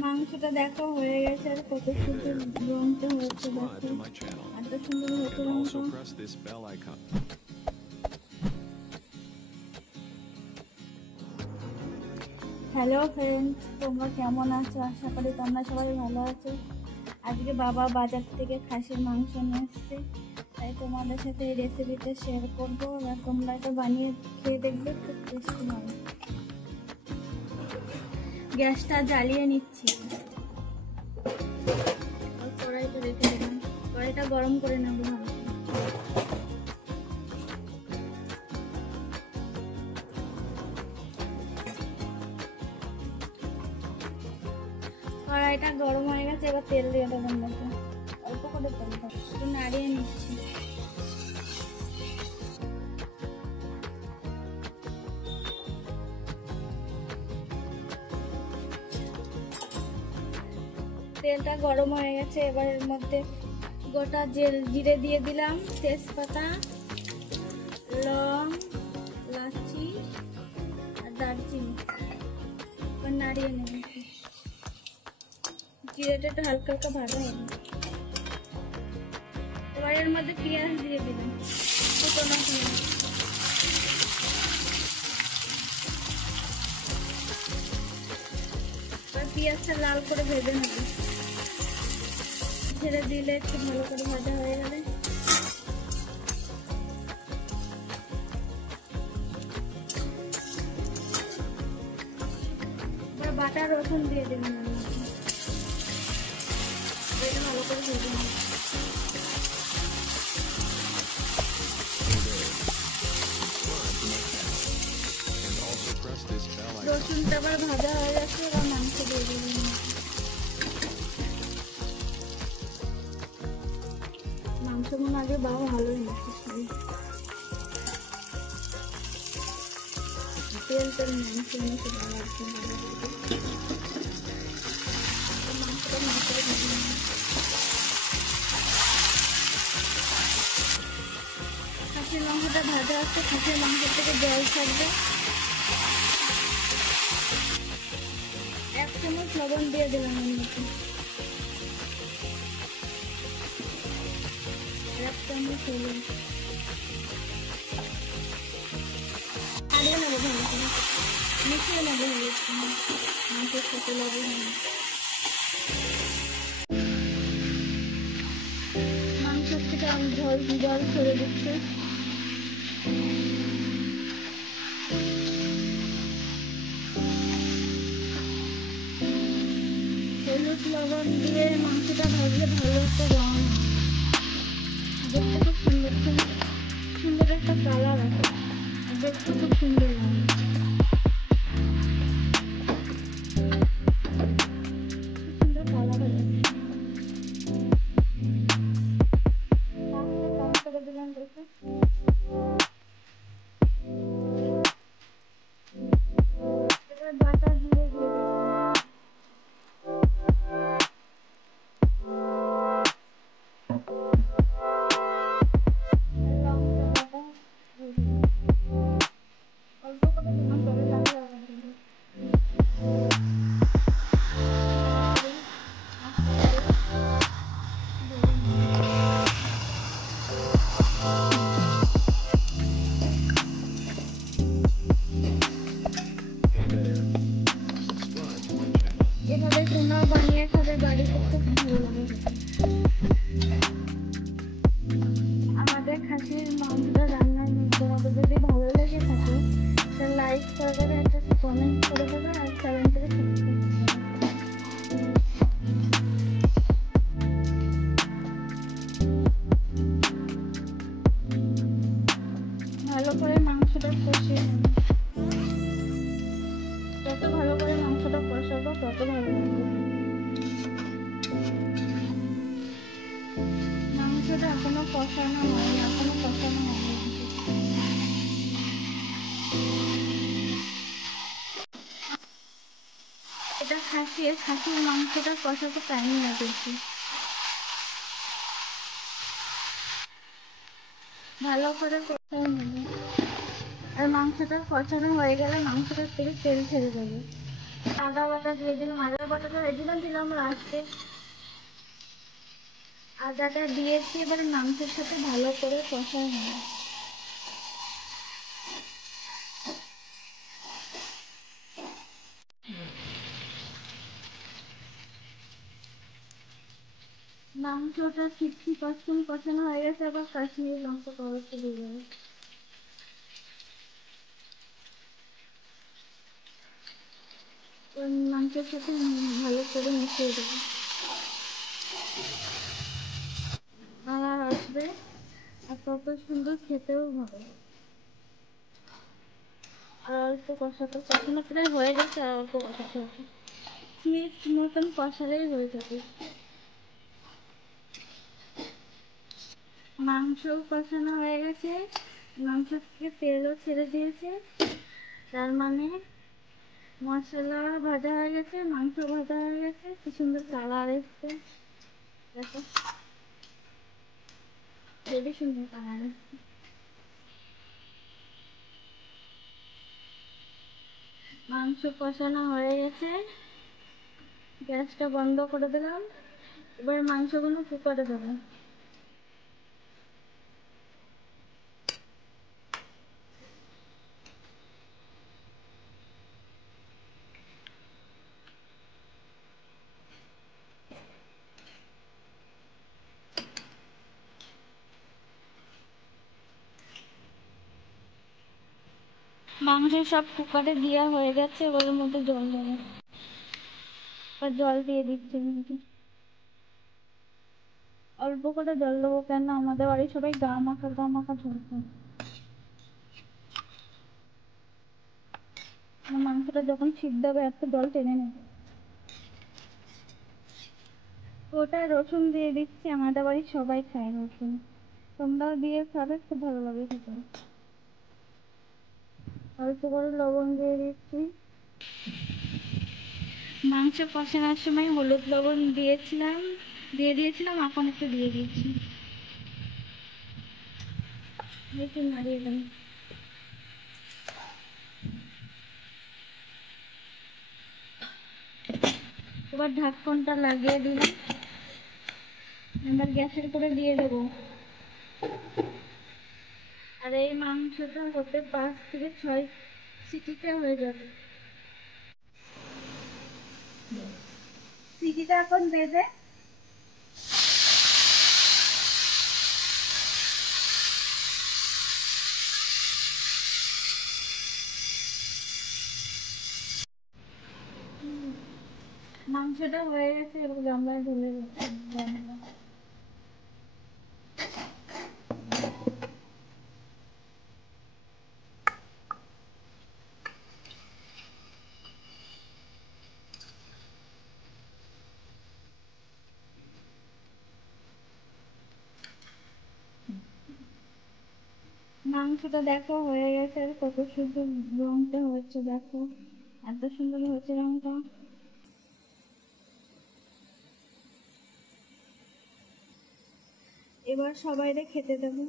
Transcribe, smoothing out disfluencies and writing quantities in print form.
মাংসটা দেখো হয়ে গেছে, আর কত সুন্দর রংটা হয়েছে দেখো, এত সুন্দর হয়েছে রংটা। হ্যালো ফ্রেন্ডস, তোমরা কেমন আছো? আশা করি তোমরা সবাই ভালো আছো। আজকে বাবা বাজার থেকে খাসির মাংস নিয়ে এসছে, তাই তোমাদের সাথে এই রেসিপিটা শেয়ার করবো। আর তোমরা এটা বানিয়ে খেয়ে দেখবে, খুব টেস্টি হয়। গ্যাসটা জ্বালিয়ে নিচ্ছি, কড়াইটা রেখে দিলাম, কড়াইটা গরম করে নেবো ভালো। কড়াইটা গরম হয়ে গেছে, এবার তেল দিয়ে দেবেন মতো, অল্প করে তেল দেবো, একটু নাড়িয়ে নিচ্ছি। তেলটা গরম হয়ে গেছে, এবার এর মধ্যে গোটা জিরে দিয়ে দিলাম, তেজপাতা, লং, লাচি আর দারচিনি। এবার নাড়িয়ে নেব, জিরেটা একটু হালকা হালকা ভাজা হবে। এবার এর মধ্যে পেঁয়াজ দিয়ে দিলাম, কুচনো পেঁয়াজ। এবার পেঁয়াজটা লাল করে ভেজে নেব, ছেড়ে দিলে একটু ভালো করে ভাজা হয়ে গেলে বাটা রসুন দিয়ে দেবেন, এটা ভালো করে ভেজে নেব। রসুনটা আবার ভাজা হয়ে গেছে, এবার মাংস দিয়ে দেবেন। মাংস মনে আগে বাবা ভালোই মাংস তেল তেল মাংস এনেছে বাবা, মাংসটা খাসির মাংসটা ভাজা আছে, খাসির মাংস থেকে জল ছাড়বে। 1 চামচ লবণ দিয়ে দিলাম এর মধ্যে, 1 চামচ হলুদ, ছাড়িয়ে নেবো ভালো করে, মিশিয়ে নেবো হলুদ মাংসের সাথে লবণ। মাংসের থেকে জল ছেড়ে দিচ্ছে, হলুদ লবণ দিয়ে মাংসটা ভাজলে ভালো একটা রং, দেখতে খুব সুন্দর সুন্দর একটা কালার আছে, দেখতে খুব সুন্দর লাগে। সুন্দর কালার হয়ে করে দিলাম দেখে। এবার বাটা জিরে দিয়ে এভাবে তোমরাও বানিয়ে খাবে, বাড়িতে খুব ভালো লাগে। আমাদের খাসির মাংসটা রান্নার তোমাদের যদি ভালো লেগে থাকে তাহলে লাইক করে দেবে, একটা কমেন্ট করে দেবে, আর চ্যানেলটাকে সাবস্ক্রাইব করে দেবে। ভালো করে মাংসটা কষিয়ে নেবে, যত ভালো করে মাংসটা কষাবো তত ভালো লাগবে। মাংসটা এখনো কষানো হয়নি, এটা খাসির মাংসটা কষাতে টাইম লাগে, ভালো করে কষানো নেবে। আর মাংসটা কষানো হয়ে গেলে মাংসটার থেকে তেল ছেড়ে দেবে, আদা বাটা দিয়ে দিলাম, আদা বাটাটা দিলাম লাস্টে। আদাটা দিয়েছি, এবারে মাংসের সাথে ভালো করে কষা হয়। মাংসটা 60% কষানো হয়ে গেছে, আবার কাশ্মীরি লঙ্কা পাউডারটা দিয়ে দেবো। ওই মাংসের সাথে ভালো করে মিশিয়ে দেবো, আর আসবে, আর কত সুন্দর খেতেও হবে। আর অল্প কষানো প্রায় হয়ে গেছে, আর অল্প কষাতে হবে, মিনিট মতন কষালেই হয়ে যাবে। মাংসও কষানো হয়ে গেছে, মাংস থেকে তেলও ছেড়ে দিয়েছে, তার মানে মশলা ভাজা হয়ে গেছে, মাংস ভাজা হয়ে গেছে, কি সুন্দর কালার এসছে, দেখো খুবই সুন্দর কালার এসছে। মাংস কষানো হয়ে গেছে, গ্যাসটা বন্ধ করে দিলাম, এবার মাংসগুলো কুকারে দেবো। মাংস সব কুকারে দেওয়া হয়ে গেছে, এবার ওর মধ্যে জল দেবো, এবার জল দিয়ে দিচ্ছি কিন্তু অল্প করে জল দেবো, কেন আমাদের বাড়ির সবাই গা মাখা ঝোল খায়। মাংসটা যখন সিদ্ধ হবে একটু জল টেনে নেবে। ওটা রসুন দিয়ে দিচ্ছি, আমাদের বাড়ির সবাই খায় রসুন, তোমরাও দিয়ে খাবে, খুব ভালো লাগে খেতে। অল্প করে লবণ দিয়ে দিচ্ছি, মাংস কষানোর সময় হলুদ লবণ দিয়েছিলাম, এখন একটু দিয়ে দিচ্ছি, একটু নাড়িয়ে দেন। এবার ঢাকনটা লাগিয়ে দিলাম, এবার গ্যাসের উপরে দিয়ে দেবো, আর এই মাংসটা হতে 5 থেকে 6 সিটিতে হয়ে যাবে। সিটিটা এখন বেজে, মাংসটা হয়ে গেছে, এবার গামলায় ঢেলে দিচ্ছি। মাংসটা দেখো হয়ে গেছে, আর কত সুন্দর রংটা হচ্ছে, দেখো এত সুন্দর হয়েছে রংটা। এবার সবাইকে খেতে দেবো।